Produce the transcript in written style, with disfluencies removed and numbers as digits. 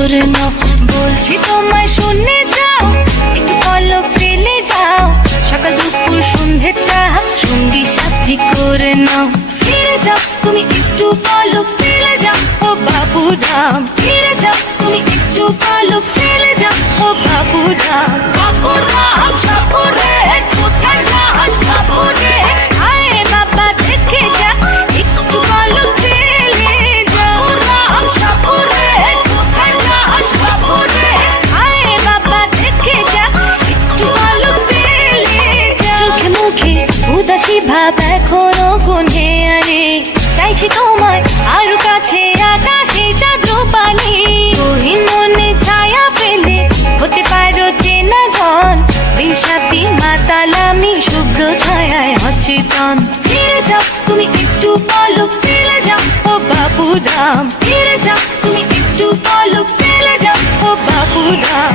করে নাও, বলছি তোমায় শুনে যাও, একটু পলক ফেলে যাও, সকাল দুপুর সন্ধ্যেটা সঙ্গী সাথী করে নাও। ফিরে যাও তুমি একটু পলক ফেলে যাও, ও বাবুরাম ফিরে যাও তুমি একটু পলক ফেলে যাও, ও বাবুরাম। বাবুরাম সাপুরে কোথায় যাস সাপুরে, আয় বাবা দেখে যা একটু পলক ফেলে যাও। বাবুরাম সাপুরে কোথায় যাস সাপুরে, আয় বাবা দেখে যা একটু পলক ফেলে যাও। চোখে মুখে উদাসী ভাব এখনো গুনে আরে, চাইছি তোমায় আরো কাছে আকাশে চাঁদ পানি। গহীন মনে ছায়া ফেলে হতে পারো চেনা জন, বিষাদি মাতাল আমি শুভ্র ছায়ায় অচেতন। ফিরে যাও তুমি একটু পলক ফেলে যাও, ও বাবুরাম ফিরে যাও তুমি একটু পলক ফেলে যাও, ও বাবুরাম।